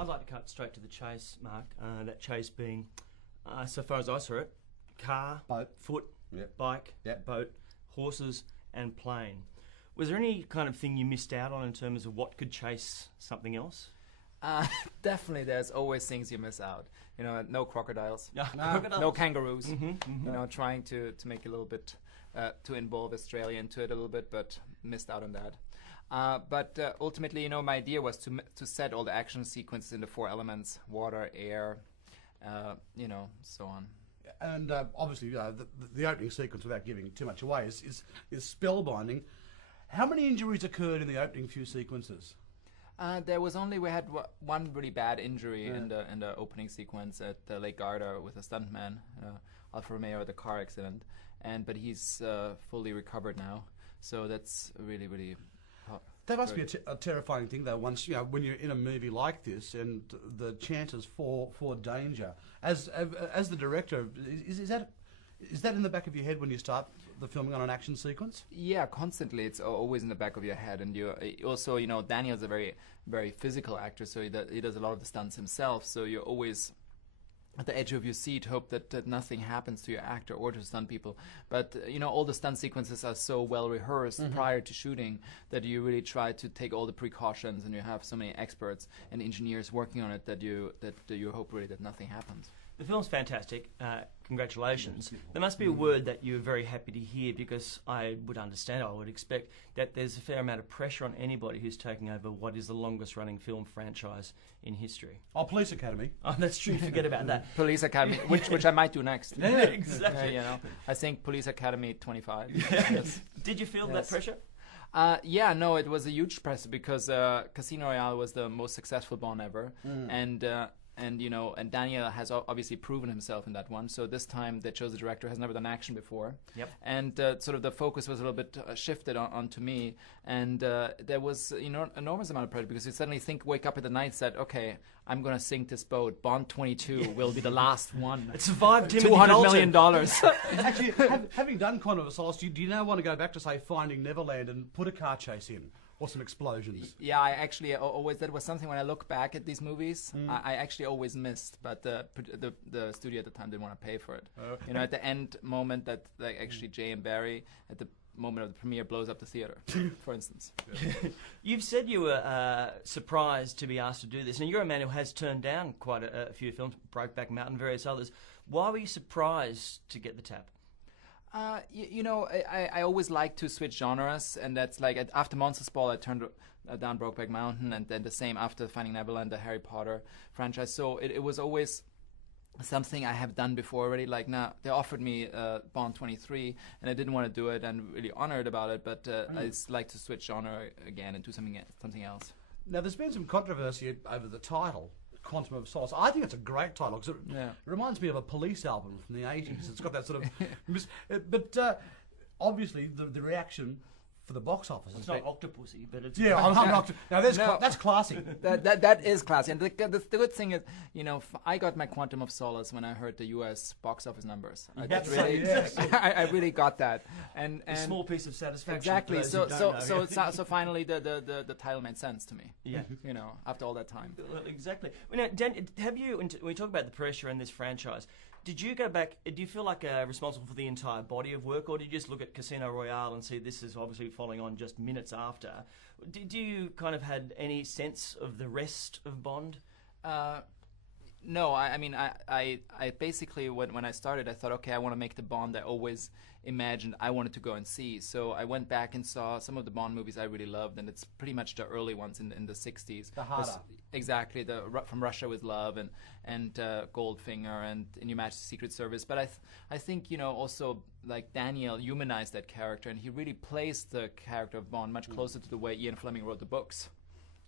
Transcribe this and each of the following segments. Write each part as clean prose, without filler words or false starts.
I'd like to cut straight to the chase, Mark. That chase being, so far as I saw it, car, Boat. foot, Yep. bike, Yep. boat, horses and plane. Was there any kind of thing you missed out on in terms of what could chase something else? Definitely, there's always things you miss out. You know, no crocodiles, Crocodiles. no kangaroos. Mm-hmm. You know, trying to make a little bit, to involve Australia into it a little bit, but missed out on that. But ultimately, you know, my idea was to set all the action sequences in the 4 elements: water, air, you know, so on. And obviously, the opening sequence, without giving too much away, is spellbinding. How many injuries occurred in the opening few sequences? We had one really bad injury in the opening sequence at Lake Garda with a stuntman, Alfa Romeo, the car accident, but he's fully recovered now. So that's really. That must be a terrifying thing, though. Once when you're in a movie like this, and the chances for danger. As the director, is that in the back of your head when you start the filming on an action sequence? Yeah, constantly. It's always in the back of your head, and you also, you know, Daniel's a very physical actor, so he does a lot of the stunts himself. So you're always at the edge of your seat, hope that nothing happens to your actor or to stunt people. But you know, all the stunt sequences are so well rehearsed prior to shooting that you really try to take all the precautions, and you have so many experts and engineers working on it that you hope really that nothing happens. The film's fantastic. Congratulations. There must be a word that you're very happy to hear, because I would expect that there's a fair amount of pressure on anybody who's taking over what is the longest running film franchise in history. Oh, Police Academy. Oh, that's true. Forget about that. Police Academy, which I might do next. Yeah, exactly. You know, I think Police Academy 25. Yes. Did you feel that pressure? Yeah, no, it was a huge pressure because Casino Royale was the most successful Bond ever, and you know, and Daniel has obviously proven himself in that one. So this time they chose a director who has never done action before. Yep. And sort of the focus was a little bit shifted onto me, and there was enormous amount of pressure, because you suddenly wake up in the night and said, okay, I'm going to sink this boat. Bond 22 will be the last one. It survived Timothy $200 million. Actually, having done Quantum of Solace, do you now want to go back to, say, Finding Neverland and put a car chase in? Or some explosions. Yeah, I actually always, that was something when I look back at these movies, I actually always missed, but the studio at the time didn't want to pay for it. Okay. You know, at the end moment that actually Jay and Barry, at the moment of the premiere, blows up the theater, for instance. You've said you were surprised to be asked to do this. Now, you're a man who has turned down quite a few films, Brokeback Mountain, various others. Why were you surprised to get the tap? You know, I always like to switch genres, and that's like after Monsters Ball, I turned down Brokeback Mountain, and then the same after Finding Neverland, the Harry Potter franchise. So it was always something I have done before already. Like, now they offered me Bond 23, and I didn't want to do it, and really honored about it. But I just like to switch genre again and do something else. Now, there's been some controversy over the title, Quantum of Solace. I think it's a great title, because it reminds me of a Police album from the 80s. It's got that sort of... but obviously, the reaction for the box office... It's not Octopussy, but it's... Yeah, now that's classy. That is classy. And the good thing is, you know, I got my Quantum of Solace when I heard the US box office numbers. I really got that. And a small piece of satisfaction. Exactly. So finally the title made sense to me. Yeah. You know, after all that time. Well, exactly. Well, now, Dan, when we talk about the pressure in this franchise, did you go back, do you feel like responsible for the entire body of work, or did you just look at Casino Royale and see this is obviously following on just minutes after? Did you kind of had any sense of the rest of Bond? No, I mean, I basically, when I started, I thought, okay, I want to make the Bond I always imagined I wanted to go and see. So I went back and saw some of the Bond movies I really loved, and it's pretty much the early ones in the 60s. The harder. Exactly, From Russia with Love and Goldfinger and In Your Majesty's Secret Service. But I think, you know, also, like, Daniel humanized that character, and he really placed the character of Bond much closer to the way Ian Fleming wrote the books.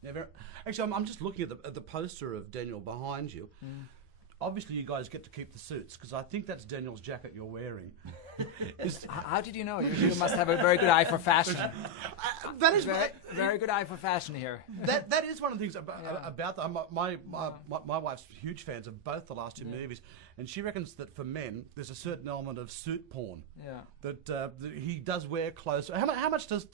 Yeah, actually, I'm just looking at the poster of Daniel behind you. Obviously, you guys get to keep the suits, because I think that's Daniel's jacket you're wearing. How did you know? You must have a very good eye for fashion. That is very good eye for fashion here. That is one of the things about that. My wife's huge fans of both the last two movies, and she reckons that for men, there's a certain element of suit porn. Yeah. That he does wear clothes. How much does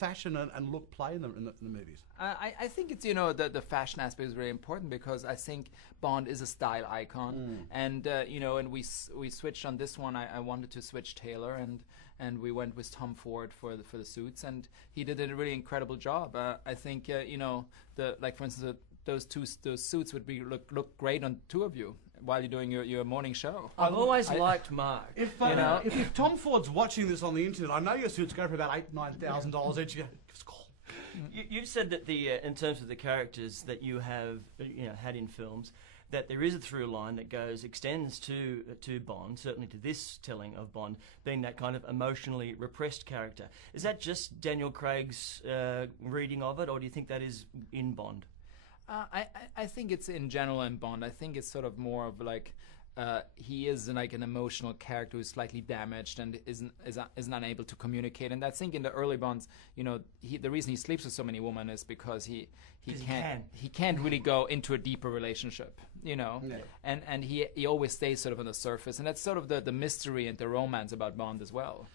fashion and look play in the movies? I think it's, you know, the fashion aspect is really important because I think Bond is a style icon, and you know, and we switched on this one. I wanted to switch Taylor, and we went with Tom Ford for the suits, and he did a really incredible job. I think you know, like for instance, those suits would look great on two of you while you're doing your morning show. I've always liked Mark. If Tom Ford's watching this on the internet, I know your suits go for about $8,000-9,000 each. Give us a call. You've said that in terms of the characters that you have had in films, that there is a through line that extends to Bond, certainly to this telling of Bond, being that kind of emotionally repressed character. Is that just Daniel Craig's reading of it, or do you think that is in Bond? I think it's in general in Bond. I think it's sort of more of like he is like an emotional character who's slightly damaged and isn't unable to communicate. And I think in the early Bonds, you know, the reason he sleeps with so many women is because he can't really go into a deeper relationship, you know. Yeah. And he always stays sort of on the surface, and that's sort of the mystery and the romance about Bond as well.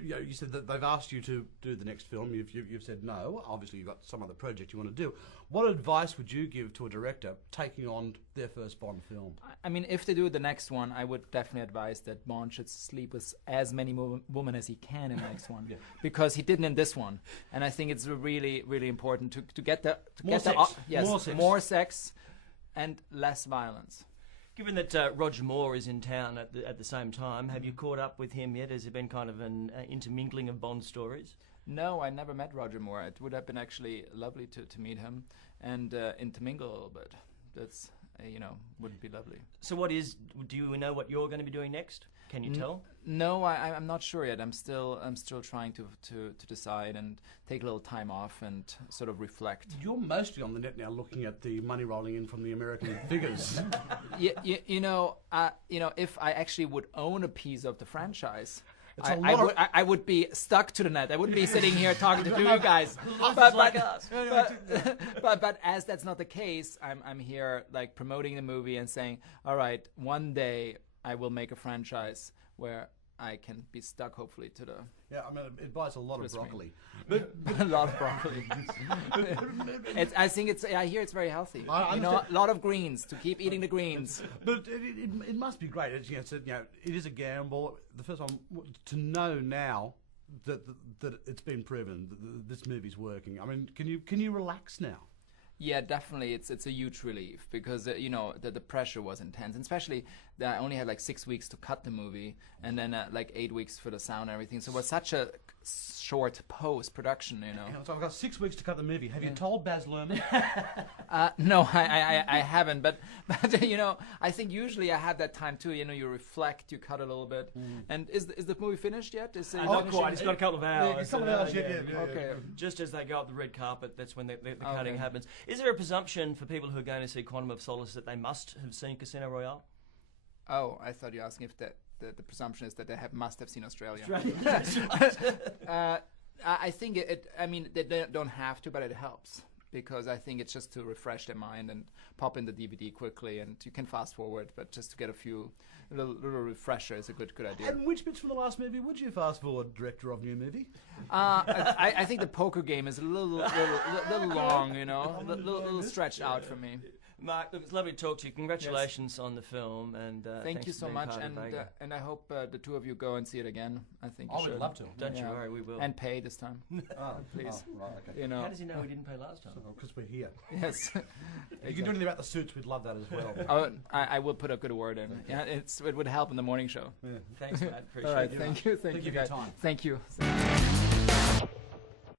You said that they've asked you to do the next film. You've said no. Obviously, you've got some other project you want to do. What advice would you give to a director taking on their first Bond film? I mean, if they do the next one, I would definitely advise that Bond should sleep with as many women as he can in the next one, yeah. Because he didn't in this one. And I think it's really, really important to get more sex and less violence. Given that Roger Moore is in town at the same time, have you caught up with him yet? Has there been kind of an intermingling of Bond stories? No, I never met Roger Moore. It would have been actually lovely to meet him and intermingle a little bit. That's, would be lovely. So do you know what you're going to be doing next? Can you tell? No, I'm not sure yet. I'm still trying to decide and take a little time off and sort of reflect. You're mostly on the net now, looking at the money rolling in from the American figures. If I actually would own a piece of the franchise, I would be stuck to the net. I wouldn't be sitting here talking to you guys. But as that's not the case, I'm here like promoting the movie and saying, all right, one day I will make a franchise where I can be stuck, hopefully, to the. Yeah, I mean, it buys a lot of broccoli. A lot of broccoli. I hear it's very healthy. A lot of greens, to keep eating the greens. But it must be great. It is a gamble. The first one to know now that it's been proven that this movie's working. I mean, can you relax now? Yeah, definitely. It's a huge relief because the pressure was intense, and especially that I only had like 6 weeks to cut the movie, and then like 8 weeks for the sound and everything. So it was such a short post-production, So I've got 6 weeks to cut the movie. Have you told Baz Luhrmann? No, I haven't. But I think usually I have that time too. You reflect, you cut a little bit. And is the movie finished yet? Not quite. It's got a couple of hours. Okay. Just as they go up the red carpet, that's when the cutting happens. Is there a presumption for people who are going to see Quantum of Solace that they must have seen Casino Royale? Oh, I thought you were asking if the presumption is that they must have seen Australia. I think they don't have to, but it helps because I think it's just to refresh their mind and pop in the DVD quickly, and you can fast forward, but just to get a few little refresher is a good idea. And which bits from the last movie would you fast forward, director of new movie? I think the poker game is a little long, a little stretched out for me. Mark, look, it's lovely to talk to you. Congratulations on the film, and thank you so much. And I hope the two of you go and see it again. I think you should. Would love to. Don't you worry, we will. And pay this time, please. Right, okay. How does he know we didn't pay last time? Because we're here. Yes. If you can do anything about the suits, we'd love that as well. Oh, I will put a good word in. Yeah, it would help in the morning show. Yeah. Thanks, Matt. Appreciate it. All right, thank you. Thank you, guys. For your time. Thank you.